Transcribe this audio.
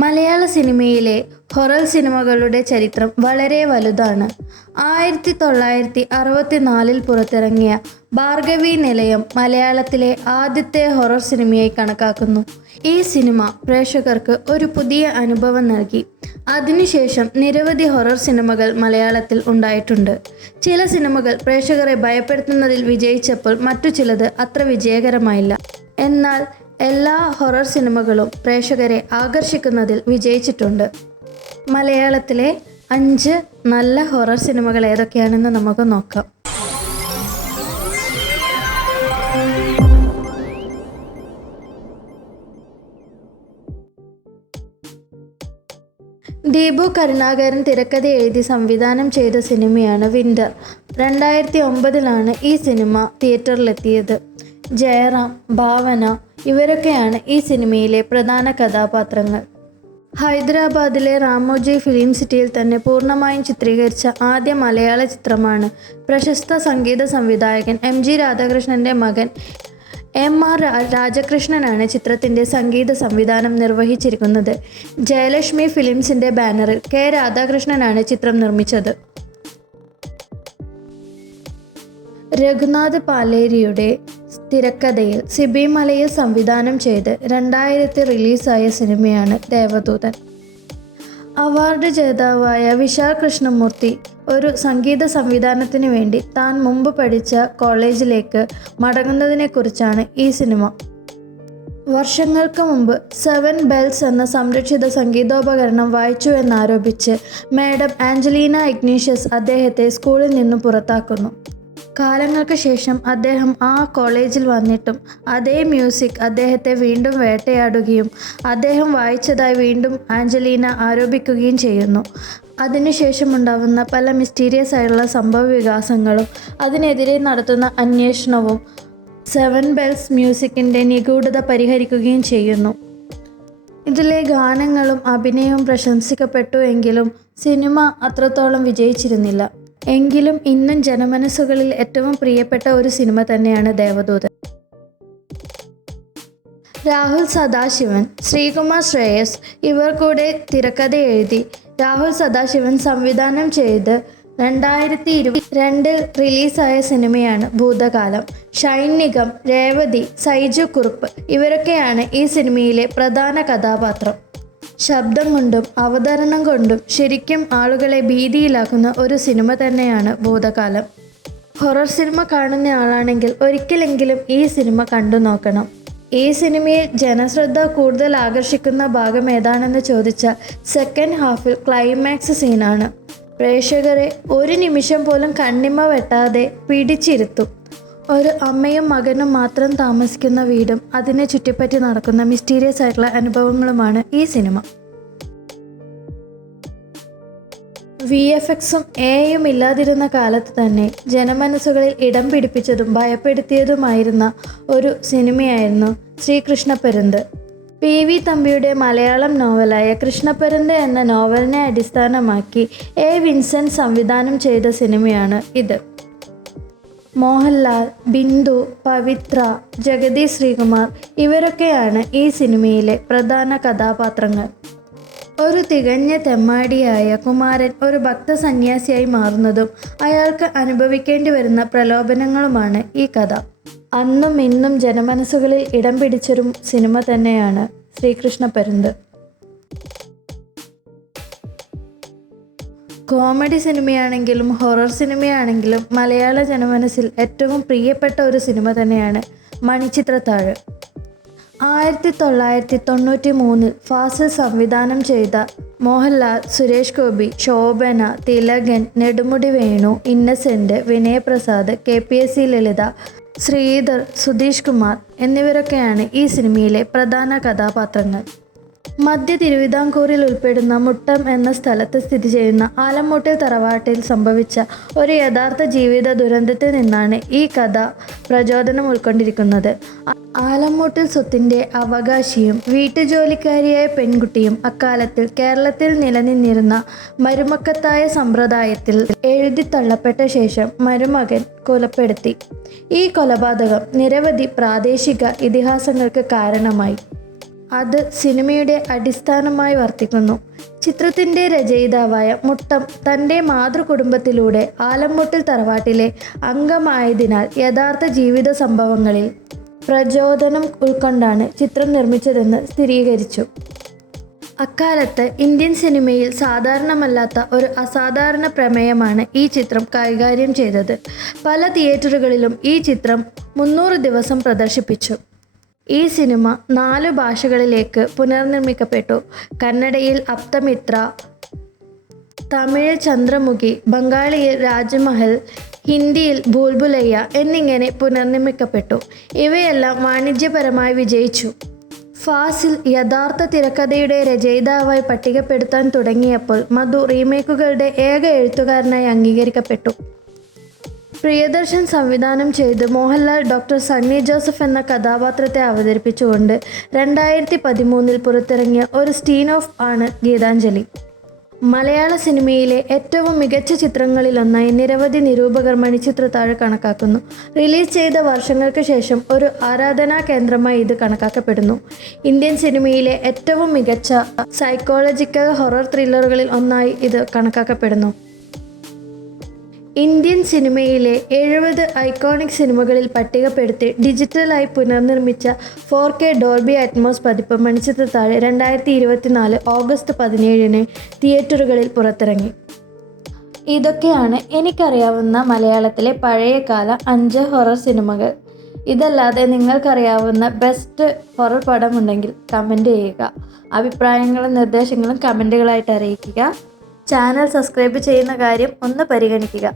മലയാള സിനിമയിലെ ഹൊറർ സിനിമകളുടെ ചരിത്രം വളരെ വലുതാണ്. 1964 പുറത്തിറങ്ങിയ ഭാർഗവീ നിലയം മലയാളത്തിലെ ആദ്യത്തെ ഹൊറർ സിനിമയായി കണക്കാക്കുന്നു. ഈ സിനിമ പ്രേക്ഷകർക്ക് ഒരു പുതിയ അനുഭവം നൽകി. അതിനുശേഷം നിരവധി ഹൊറർ സിനിമകൾ മലയാളത്തിൽ ഉണ്ടായിട്ടുണ്ട്. ചില സിനിമകൾ പ്രേക്ഷകരെ ഭയപ്പെടുത്തുന്നതിൽ വിജയിച്ചപ്പോൾ മറ്റു ചിലത് അത്ര വിജയകരമായില്ല. എന്നാൽ എല്ലാ ഹൊറർ സിനിമകളും പ്രേക്ഷകരെ ആകർഷിക്കുന്നതിൽ വിജയിച്ചിട്ടുണ്ട്. മലയാളത്തിലെ 5 നല്ല ഹൊറർ സിനിമകൾ ഏതൊക്കെയാണെന്ന് നമുക്ക് നോക്കാം. ദീപു കരുണാകരൻ തിരക്കഥ എഴുതി സംവിധാനം ചെയ്ത സിനിമയാണ് വിൻ്റർ. 2009 ഈ സിനിമ തിയേറ്ററിലെത്തിയത്. ജയറാം, ഭാവന ഇവരൊക്കെയാണ് ഈ സിനിമയിലെ പ്രധാന കഥാപാത്രങ്ങൾ. ഹൈദരാബാദിലെ റാമോജി ഫിലിം സിറ്റിയിൽ തന്നെ പൂർണ്ണമായും ചിത്രീകരിച്ച ആദ്യ മലയാള ചിത്രമാണ്. പ്രശസ്ത സംഗീത സംവിധായകൻ MG രാധാകൃഷ്ണൻ്റെ മകൻ MR രാജകൃഷ്ണനാണ് ചിത്രത്തിൻ്റെ സംഗീത സംവിധാനം നിർവഹിച്ചിരിക്കുന്നത്. ജയലക്ഷ്മി ഫിലിംസിൻ്റെ ബാനറിൽ K രാധാകൃഷ്ണനാണ് ചിത്രം നിർമ്മിച്ചത്. രഘുനാഥ് പാലേരിയുടെ തിരക്കഥയിൽ സിബി മലയിൽ സംവിധാനം ചെയ്ത് 2000 റിലീസായ സിനിമയാണ് ദേവദൂതൻ. അവാർഡ് ജേതാവായ വിശാൽ കൃഷ്ണമൂർത്തി ഒരു സംഗീത സംവിധാനത്തിന് വേണ്ടി താൻ മുമ്പ് പഠിച്ച കോളേജിലേക്ക് മടങ്ങുന്നതിനെക്കുറിച്ചാണ് ഈ സിനിമ. വർഷങ്ങൾക്ക് മുമ്പ് 7 ബെൽസ് എന്ന സംരക്ഷിത സംഗീതോപകരണം വായിച്ചു എന്നാരോപിച്ച് മാഡം ആഞ്ചലീന ഇഗ്നീഷ്യസ് അദ്ദേഹത്തെ സ്കൂളിൽ നിന്നും പുറത്താക്കുന്നു. കാലങ്ങൾക്ക് ശേഷം അദ്ദേഹം ആ കോളേജിൽ വന്നിട്ടും അതേ മ്യൂസിക് അദ്ദേഹത്തെ വീണ്ടും വേട്ടയാടുകയും അദ്ദേഹം വായിച്ചതായി വീണ്ടും ആഞ്ചലീന ആരോപിക്കുകയും ചെയ്യുന്നു. അതിനുശേഷമുണ്ടാവുന്ന പല മിസ്റ്റീരിയസ് ആയിട്ടുള്ള സംഭവ വികാസങ്ങളും അതിനെതിരെ നടത്തുന്ന അന്വേഷണവും 7 ബെൽസ് മ്യൂസിക്കിൻ്റെ നിഗൂഢത പരിഹരിക്കുകയും ചെയ്യുന്നു. ഇതിലെ ഗാനങ്ങളും അഭിനയവും പ്രശംസിക്കപ്പെട്ടു എങ്കിലും സിനിമ അത്രത്തോളം വിജയിച്ചിരുന്നില്ല. എങ്കിലും ഇന്നും ജനമനസ്സുകളിൽ ഏറ്റവും പ്രിയപ്പെട്ട ഒരു സിനിമ തന്നെയാണ് ദേവദൂതൻ. രാഹുൽ സദാശിവൻ, ശ്രീകുമാർ ശ്രേയസ് ഇവർ കൂടെ തിരക്കഥ എഴുതി രാഹുൽ സദാശിവൻ സംവിധാനം ചെയ്ത് 2022 റിലീസായ സിനിമയാണ് ഭൂതകാലം. ഷൈൻ നിഗം, രേവതി, സൈജു കുറുപ്പ് ഇവരൊക്കെയാണ് ഈ സിനിമയിലെ പ്രധാന കഥാപാത്രം. ശബ്ദം കൊണ്ടും അവതരണം കൊണ്ടും ശരിക്കും ആളുകളെ ഭീതിയിലാക്കുന്ന ഒരു സിനിമ തന്നെയാണ് ഭൂതകാലം. ഹൊറർ സിനിമ കാണുന്ന ആളാണെങ്കിൽ ഒരിക്കലെങ്കിലും ഈ സിനിമ കണ്ടു നോക്കണം. ഈ സിനിമയിൽ ജനശ്രദ്ധ കൂടുതൽ ആകർഷിക്കുന്ന ഭാഗം ഏതാണെന്ന് ചോദിച്ചാൽ സെക്കൻഡ് ഹാഫിൽ ക്ലൈമാക്സ് സീനാണ്. പ്രേക്ഷകരെ ഒരു നിമിഷം പോലും കണ്ണിമ വെട്ടാതെ പിടിച്ചിരുത്തും. ഒരു അമ്മയും മകനും മാത്രം താമസിക്കുന്ന വീടും അതിനെ ചുറ്റിപ്പറ്റി നടക്കുന്ന മിസ്റ്റീരിയസ് ആയിട്ടുള്ള അനുഭവങ്ങളുമാണ് ഈ സിനിമ. VFXും AI ഇല്ലാതിരുന്ന കാലത്ത് തന്നെ ജനമനസ്സുകളിൽ ഇടം പിടിപ്പിച്ചതും ഭയപ്പെടുത്തിയതുമായിരുന്ന ഒരു സിനിമയായിരുന്നു ശ്രീകൃഷ്ണപരുന്ത്. PV തമ്പിയുടെ മലയാളം നോവലായ കൃഷ്ണപരുന്ത് എന്ന നോവലിനെ അടിസ്ഥാനമാക്കി A. വിൻസെൻ്റ് സംവിധാനം ചെയ്ത സിനിമയാണ് ഇത്. മോഹൻലാൽ, ബിന്ദു, പവിത്ര, ജഗതി ശ്രീകുമാർ ഇവരൊക്കെയാണ് ഈ സിനിമയിലെ പ്രധാന കഥാപാത്രങ്ങൾ. ഒരു തികഞ്ഞ തെമ്മാടിയായ കുമാരൻ ഒരു ഭക്തസന്യാസിയായി മാറുന്നതും അയാൾക്ക് അനുഭവിക്കേണ്ടി വരുന്ന പ്രലോഭനങ്ങളുമാണ് ഈ കഥ. അന്നും ഇന്നും ജനമനസ്സുകളിൽ ഇടം പിടിച്ചൊരു സിനിമ തന്നെയാണ് ശ്രീകൃഷ്ണപരുന്ത്. കോമഡി സിനിമയാണെങ്കിലും ഹൊറർ സിനിമയാണെങ്കിലും മലയാള ജനമനസ്സിൽ ഏറ്റവും പ്രിയപ്പെട്ട ഒരു സിനിമ തന്നെയാണ് മണിച്ചിത്രത്താഴ്. 1993 ഫാസിൽ സംവിധാനം ചെയ്ത മോഹൻലാൽ, സുരേഷ് ഗോപി, ശോഭന, തിലകൻ, നെടുമുടി വേണു, ഇന്നസെൻ്റ്, വിനയപ്രസാദ്, KPSC ലളിത, ശ്രീധർ, സുധീഷ് കുമാർ എന്നിവരൊക്കെയാണ് ഈ സിനിമയിലെ പ്രധാന കഥാപാത്രങ്ങൾ. മധ്യ തിരുവിതാംകൂറിൽ ഉൾപ്പെടുന്ന മുട്ടം എന്ന സ്ഥലത്ത് സ്ഥിതി ചെയ്യുന്ന ആലമ്മൂട്ടിൽ തറവാട്ടിൽ സംഭവിച്ച ഒരു യഥാർത്ഥ ജീവിത ദുരന്തത്തിൽ നിന്നാണ് ഈ കഥ പ്രചോദനം ഉൾക്കൊണ്ടിരിക്കുന്നത്. ആലമ്മൂട്ടിൽ സ്വത്തിൻ്റെ അവകാശിയും വീട്ടുജോലിക്കാരിയായ പെൺകുട്ടിയും അക്കാലത്തിൽ കേരളത്തിൽ നിലനിന്നിരുന്ന മരുമക്കത്തായ സമ്പ്രദായത്തിൽ എഴുതിത്തള്ളപ്പെട്ട ശേഷം മരുമകൻ കൊലപ്പെടുത്തി. ഈ കൊലപാതകം നിരവധി പ്രാദേശിക ഇതിഹാസങ്ങൾക്ക് കാരണമായി. അത് സിനിമയുടെ അടിസ്ഥാനമായി വർത്തിക്കുന്നു. ചിത്രത്തിൻ്റെ രചയിതാവായ മുട്ടം തൻ്റെ മാതൃകുടുംബത്തിലൂടെ ആലംമൂട്ടിൽ തറവാട്ടിലെ അംഗമായതിനാൽ യഥാർത്ഥ ജീവിത സംഭവങ്ങളിൽ പ്രചോദനം ഉൾക്കൊണ്ടാണ് ചിത്രം നിർമ്മിച്ചതെന്ന് സ്ഥിരീകരിച്ചു. അക്കാലത്ത് ഇന്ത്യൻ സിനിമയിൽ സാധാരണമല്ലാത്ത ഒരു അസാധാരണ പ്രമേയമാണ് ഈ ചിത്രം കൈകാര്യം ചെയ്തത്. പല തിയേറ്ററുകളിലും ഈ ചിത്രം 300 ദിവസം പ്രദർശിപ്പിച്ചു. ഈ സിനിമ 4 ഭാഷകളിലേക്ക് പുനർനിർമ്മിക്കപ്പെട്ടു. കന്നഡയിൽ അപ്തമിത്ര, തമിഴിൽ ചന്ദ്രമുഖി, ബംഗാളിയിൽ രാജ്മഹൽ, ഹിന്ദിയിൽ ഭൂൽഭുലയ്യ എന്നിങ്ങനെ പുനർനിർമ്മിക്കപ്പെട്ടു. ഇവയെല്ലാം വാണിജ്യപരമായി വിജയിച്ചു. ഫാസിൽ യഥാർത്ഥ തിരക്കഥയുടെ രചയിതാവായി പട്ടികപ്പെടുത്താൻ തുടങ്ങിയപ്പോൾ മധു റീമേക്കുകളുടെ ഏക എഴുത്തുകാരനായി അംഗീകരിക്കപ്പെട്ടു. പ്രിയദർശൻ സംവിധാനം ചെയ്ത് മോഹൻലാൽ ഡോക്ടർ സണ്ണി ജോസഫ് എന്ന കഥാപാത്രത്തെ അവതരിപ്പിച്ചുകൊണ്ട് 2013 പുറത്തിറങ്ങിയ ഒരു സ്പീൻ ഓഫ് ആണ് ഗീതാഞ്ജലി. മലയാള സിനിമയിലെ ഏറ്റവും മികച്ച ചിത്രങ്ങളിലൊന്നായി നിരവധി നിരൂപകർ മണിച്ചിത്രത്താഴ് കണക്കാക്കുന്നു. റിലീസ് ചെയ്ത വർഷങ്ങൾക്ക് ശേഷം ഒരു ആരാധനാ കേന്ദ്രമായി ഇത് കണക്കാക്കപ്പെടുന്നു. ഇന്ത്യൻ സിനിമയിലെ ഏറ്റവും മികച്ച സൈക്കോളജിക്കൽ ഹൊറർ ത്രില്ലറുകളിൽ ഒന്നായി ഇത് കണക്കാക്കപ്പെടുന്നു. ഇന്ത്യൻ സിനിമയിലെ 70 ഐക്കോണിക് സിനിമകളിൽ പട്ടികപ്പെടുത്തി ഡിജിറ്റലായി പുനർനിർമ്മിച്ച 4K ഡോൾബി അറ്റ്മോസ് പതിപ്പ് മണിച്ചിത്രത്താഴ് 2024 ഓഗസ്റ്റ് 17 തിയേറ്ററുകളിൽ പുറത്തിറങ്ങി. ഇതൊക്കെയാണ് എനിക്കറിയാവുന്ന മലയാളത്തിലെ പഴയകാല 5 ഹൊറർ സിനിമകൾ. ഇതല്ലാതെ നിങ്ങൾക്കറിയാവുന്ന ബെസ്റ്റ് ഹൊറർ പടമുണ്ടെങ്കിൽ കമൻറ്റ് ചെയ്യുക. അഭിപ്രായങ്ങളും നിർദ്ദേശങ്ങളും കമൻറ്റുകളായിട്ട് അറിയിക്കുക. ചാനൽ സബ്സ്ക്രൈബ് ചെയ്യുന്ന കാര്യം ഒന്ന് പരിഗണിക്കുക.